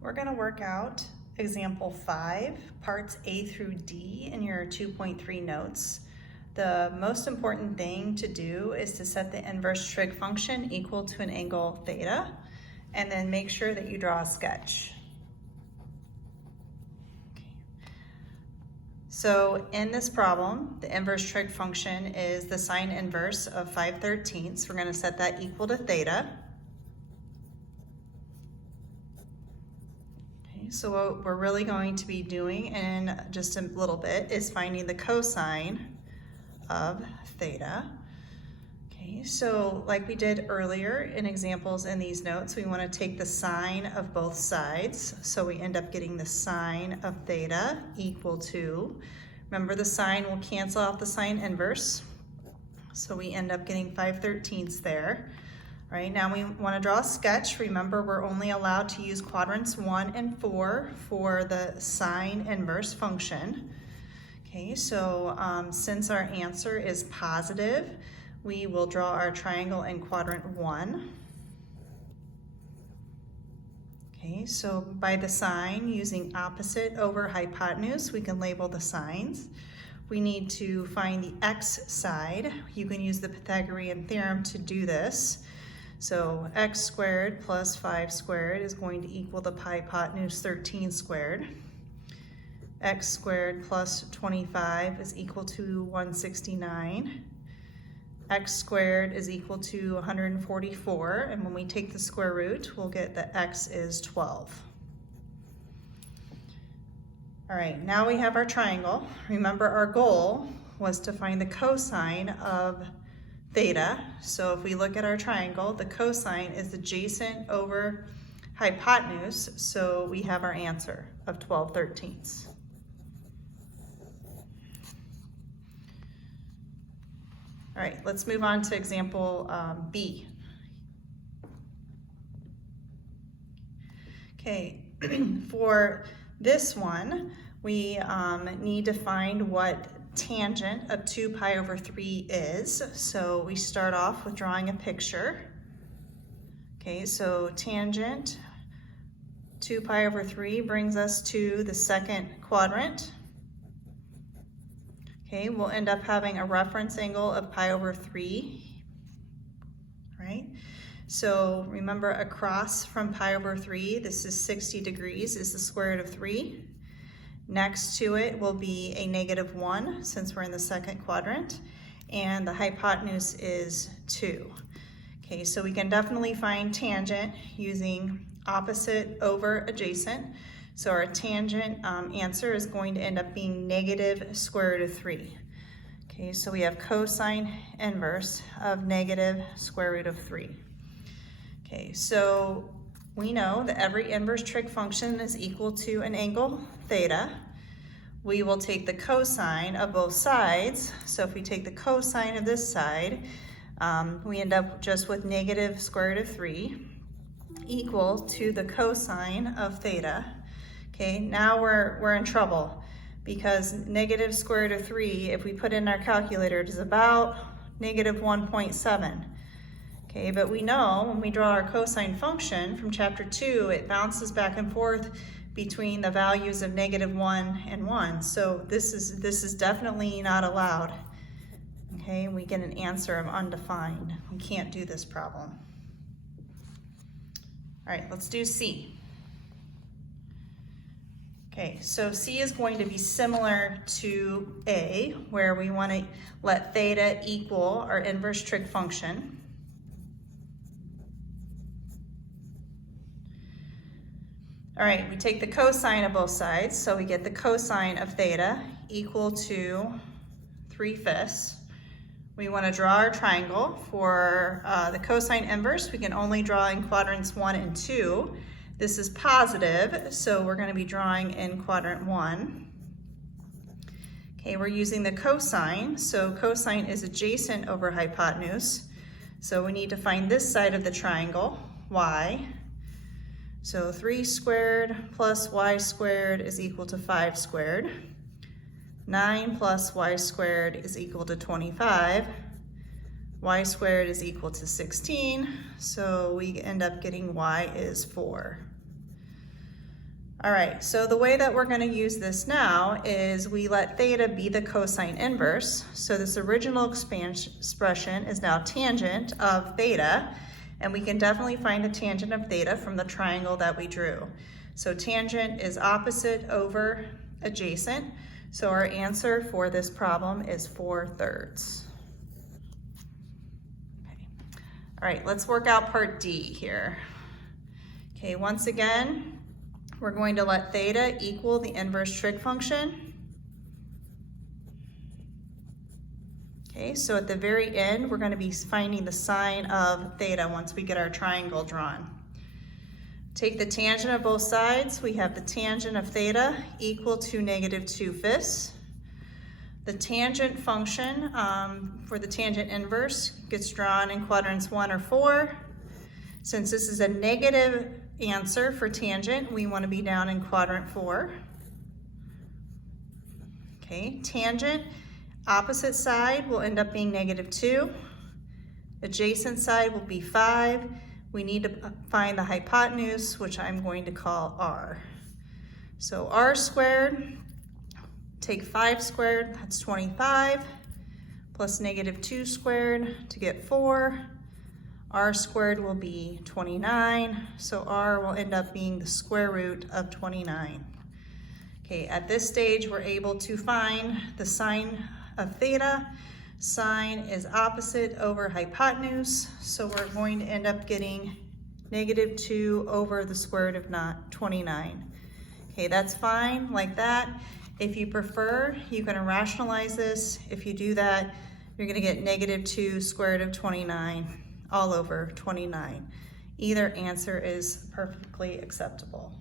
We're going to work out example 5, parts A through D in your 2.3 notes. The most important thing to do is to set the inverse trig function equal to an angle theta, and then make sure that you draw a sketch. So in this problem, the inverse trig function is the sine inverse of 5/13. We're going to set that equal to theta. So what we're really going to be doing in just a little bit is finding the cosine of theta. Okay, so like we did earlier in examples in these notes, we want to take the sine of both sides. So we end up getting the sine of theta equal to, remember the sine will cancel out the sine inverse. So we end up getting 5/13 there. All right, now we want to draw a sketch. Remember, we're only allowed to use quadrants 1 and 4 for the sine inverse function. Okay, so since our answer is positive, we will draw our triangle in quadrant 1. Okay, so by the sign, using opposite over hypotenuse, we can label the signs. We need to find the x side. You can use the Pythagorean theorem to do this. So x squared plus 5 squared is going to equal the hypotenuse 13 squared. X squared plus 25 is equal to 169. X squared is equal to 144, and when we take the square root, we'll get that x is 12. All right, now we have our triangle. Remember, our goal was to find the cosine of theta. So if we look at our triangle, the cosine is adjacent over hypotenuse, so we have our answer of 12/13. All right, let's move on to example B. Okay, for this one, we need to find what tangent of 2 pi over 3 is. So we start off with drawing a picture. Okay, so tangent 2 pi over 3 brings us to the second quadrant. Okay, we'll end up having a reference angle of pi over 3, right? So remember, across from pi over 3, this is 60 degrees, is the square root of 3. Next to it will be a -1, since we're in the second quadrant, and the hypotenuse is 2. Okay, so we can definitely find tangent using opposite over adjacent. So our tangent answer is going to end up being negative square root of 3. Okay, so we have cosine inverse of negative square root of 3. Okay, so we know that every inverse trig function is equal to an angle theta. We will take the cosine of both sides. So if we take the cosine of this side, we end up just with negative square root of 3 equal to the cosine of theta. Okay, now we're in trouble, because negative square root of 3, if we put in our calculator, it is about negative 1.7. Okay, but we know when we draw our cosine function from chapter 2, it bounces back and forth between the values of -1 and 1. So this is definitely not allowed. Okay, we get an answer of undefined. We can't do this problem. All right, let's do C. Okay, so C is going to be similar to A, where we want to let theta equal our inverse trig function. All right, we take the cosine of both sides, so we get the cosine of theta equal to 3/5. We want to draw our triangle. For the cosine inverse, we can only draw in quadrants 1 and 2. This is positive, so we're going to be drawing in quadrant 1. Okay, we're using the cosine, so cosine is adjacent over hypotenuse. So we need to find this side of the triangle, y. So 3 squared plus y squared is equal to 5 squared. 9 plus y squared is equal to 25. Y squared is equal to 16, so we end up getting y is 4. All right, so the way that we're going to use this now is we let theta be the cosine inverse. So this original expression is now tangent of theta, and we can definitely find the tangent of theta from the triangle that we drew. So tangent is opposite over adjacent. So our answer for this problem is 4/3. Okay. All right, let's work out part D here. Okay, once again, we're going to let theta equal the inverse trig function. Okay, so at the very end, we're going to be finding the sine of theta once we get our triangle drawn. Take the tangent of both sides. We have the tangent of theta equal to -2/5. The tangent function for the tangent inverse gets drawn in quadrants 1 or 4. Since this is a negative answer for tangent, we want to be down in quadrant 4. Okay, tangent, opposite side will end up being -2. Adjacent side will be 5. We need to find the hypotenuse, which I'm going to call r. So r squared, take 5 squared, that's 25, plus -2 squared to get 4. R squared will be 29, so R will end up being the square root of 29. Okay, at this stage, we're able to find the sine of theta. Sine is opposite over hypotenuse, so we're going to end up getting -2 over the square root of 29. Okay, that's fine, like that. If you prefer, you can rationalize this. If you do that, you're gonna get -2 square root of 29 all over 29. Either answer is perfectly acceptable.